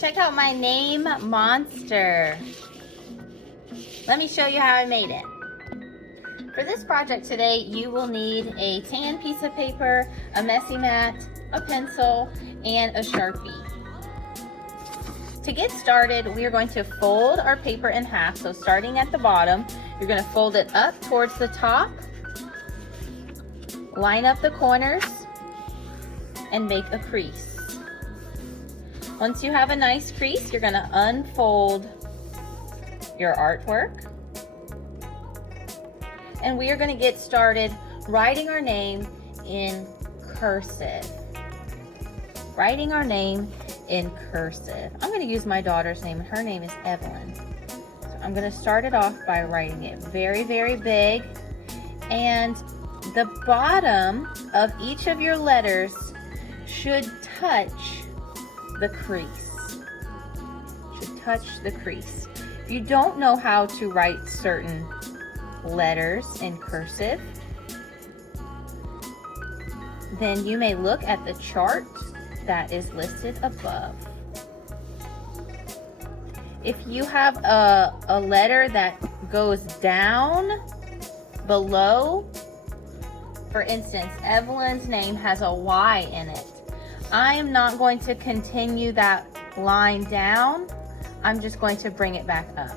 Check out my name monster. Let me show you how I made it. For this project today, you will need a tan piece of paper, a messy mat, a pencil, and a Sharpie. To get started, we are going to fold our paper in half. So starting at the bottom, you're going to fold it up towards the top, line up the corners, and make a crease. Once you have a nice crease, you're going to unfold your artwork. And we are going to get started writing our name in cursive. Writing our name in cursive. I'm going to use my daughter's name, and her name is Evelyn. So I'm going to start it off by writing it very, very big. And the bottom of each of your letters should touch the crease. Should touch the crease. If you don't know how to write certain letters in cursive, then you may look at the chart that is listed above. If you have a letter that goes down below, for instance, Evelyn's name has a Y in it. I am not going to continue that line down. I'm just going to bring it back up.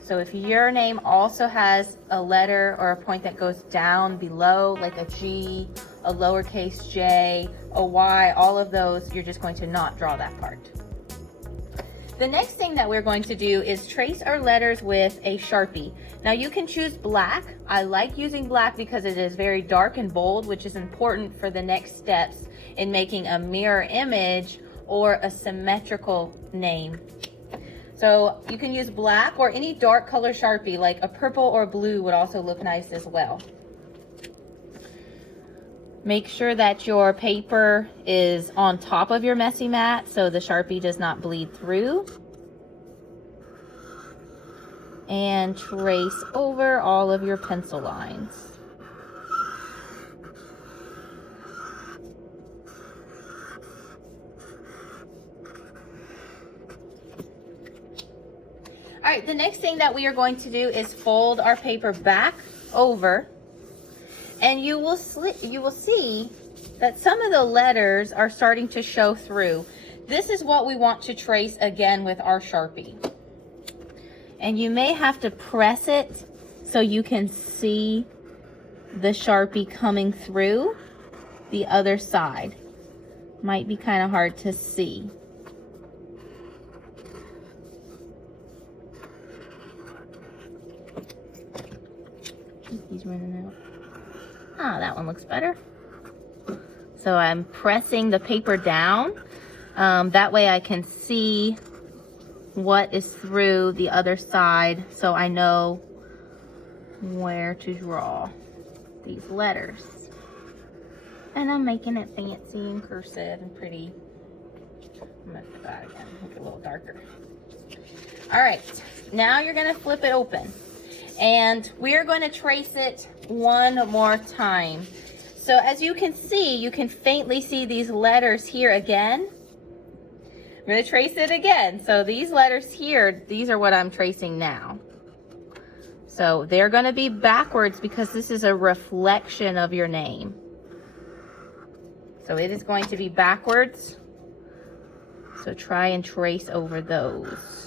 So if your name also has a letter or a point that goes down below, like a G, a lowercase j, a Y, all of those, you're just going to not draw that part. The next thing that we're going to do is trace our letters with a Sharpie. Now you can choose black. I like using black because it is very dark and bold, which is important for the next steps in making a mirror image or a symmetrical name. So you can use black or any dark color Sharpie, like a purple or blue would also look nice as well. Make sure that your paper is on top of your messy mat so the Sharpie does not bleed through. And trace over all of your pencil lines. All right, the next thing that we are going to do is fold our paper back over, and you will see that some of the letters are starting to show through. This is what we want to trace again with our Sharpie. And you may have to press it so you can see the Sharpie coming through the other side. Might be kind of hard to see. He's running out. Ah, that one looks better. So I'm pressing the paper down. That way I can see what is through the other side, so I know where to draw these letters. And I'm making it fancy and cursive and pretty. I'm gonna do that again, make it a little darker. All right, now you're gonna flip it open. And we're going to trace it one more time. So as you can see, you can faintly see these letters here again. I'm going to trace it again. So these letters here, these are what I'm tracing now. So they're going to be backwards because this is a reflection of your name. So it is going to be backwards. So try and trace over those.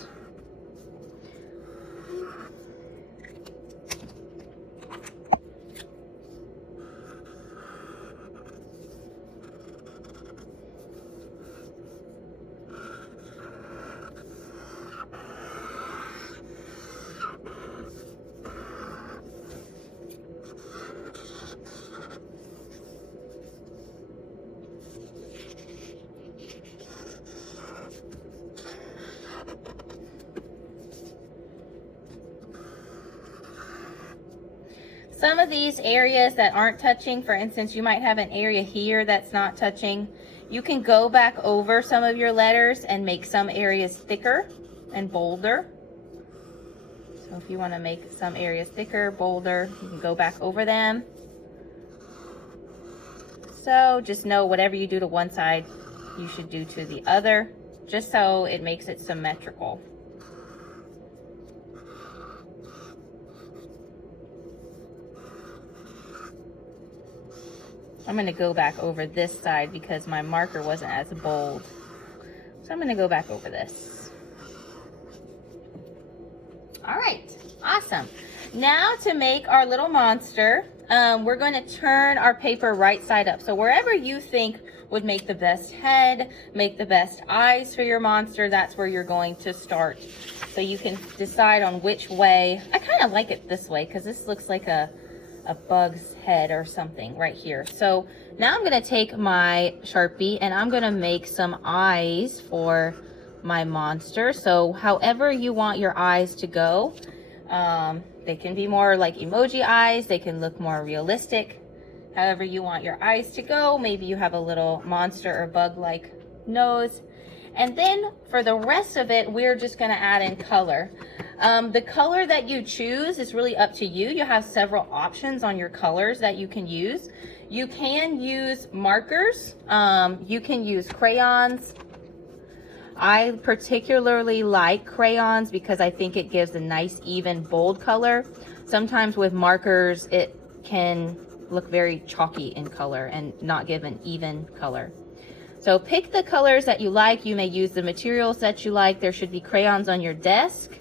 Some of these areas that aren't touching, for instance, you might have an area here that's not touching. You can go back over some of your letters and make some areas thicker and bolder. So if you want to make some areas thicker, bolder, you can go back over them. So just know whatever you do to one side, you should do to the other, just so it makes it symmetrical. I'm going to go back over this side because my marker wasn't as bold. So I'm going to go back over this. All right, awesome. Now to make our little monster, we're going to turn our paper right side up. So wherever you think would make the best head, make the best eyes for your monster, that's where you're going to start. So you can decide on which way. I kind of like it this way because this looks like a bug's head or something right here. So now I'm going to take my Sharpie and I'm going to make some eyes for my monster. So however you want your eyes to go, they can be more like emoji eyes, they can look more realistic. However you want your eyes to go, maybe you have a little monster or bug-like nose. And then for the rest of it, we're just going to add in color. The color that you choose is really up to you. You have several options on your colors that you can use. You can use markers. You can use crayons. I particularly like crayons because I think it gives a nice, even, bold color. Sometimes with markers, it can look very chalky in color and not give an even color. So pick the colors that you like. You may use the materials that you like. There should be crayons on your desk.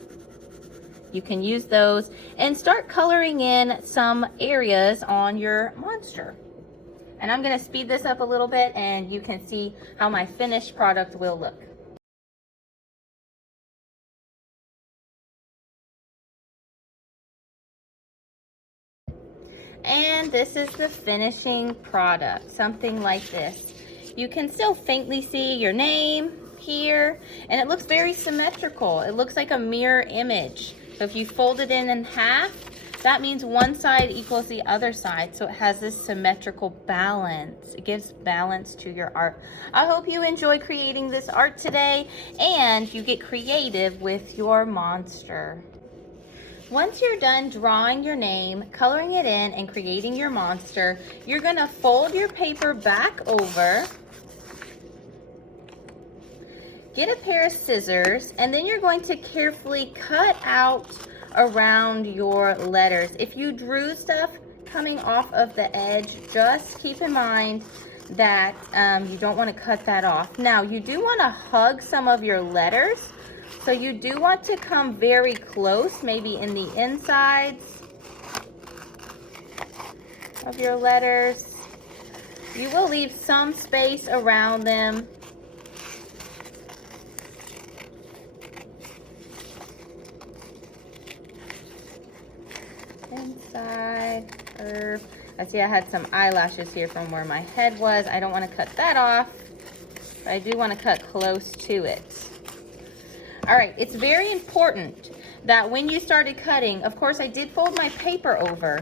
You can use those and start coloring in some areas on your monster. And I'm going to speed this up a little bit and you can see how my finished product will look. And this is the finishing product, something like this. You can still faintly see your name here, and it looks very symmetrical. It looks like a mirror image. So if you fold it in half, that means one side equals the other side. So it has this symmetrical balance. It gives balance to your art. I hope you enjoy creating this art today and you get creative with your monster. Once you're done drawing your name, coloring it in, and creating your monster, you're going to fold your paper back over, get a pair of scissors, and then you're going to carefully cut out around your letters. If you drew stuff coming off of the edge, just keep in mind that you don't want to cut that off. Now, you do want to hug some of your letters. So you do want to come very close, maybe in the insides of your letters. You will leave some space around them. Inside, curve. I see I had some eyelashes here from where my head was. I don't want to cut that off, but I do want to cut close to it. All right, it's very important that when you started cutting, of course I did fold my paper over,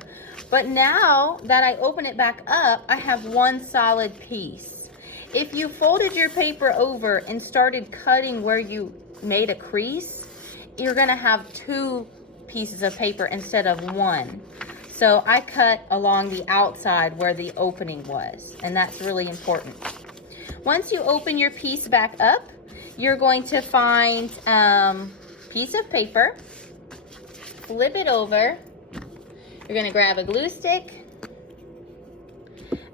but now that I open it back up, I have one solid piece. If you folded your paper over and started cutting where you made a crease, you're gonna have two pieces of paper instead of one. So I cut along the outside where the opening was, and that's really important. Once you open your piece back up, you're going to find a piece of paper, flip it over. You're going to grab a glue stick,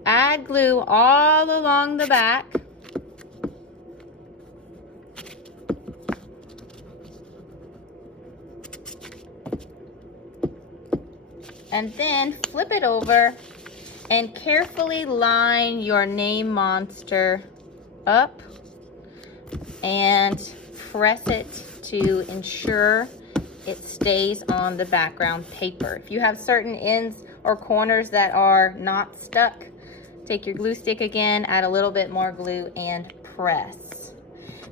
add glue all along the back, and then flip it over and carefully line your name monster up and press it to ensure it stays on the background paper. If you have certain ends or corners that are not stuck, take your glue stick again, add a little bit more glue and press.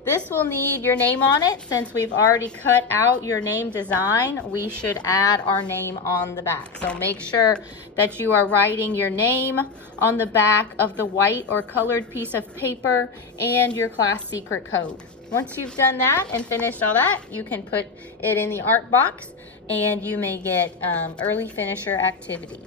This will need your name on it. Since we've already cut out your name design, we should add our name on the back. So make sure that you are writing your name on the back of the white or colored piece of paper and your class secret code. Once you've done that and finished all that, you can put it in the art box and you may get early finisher activity.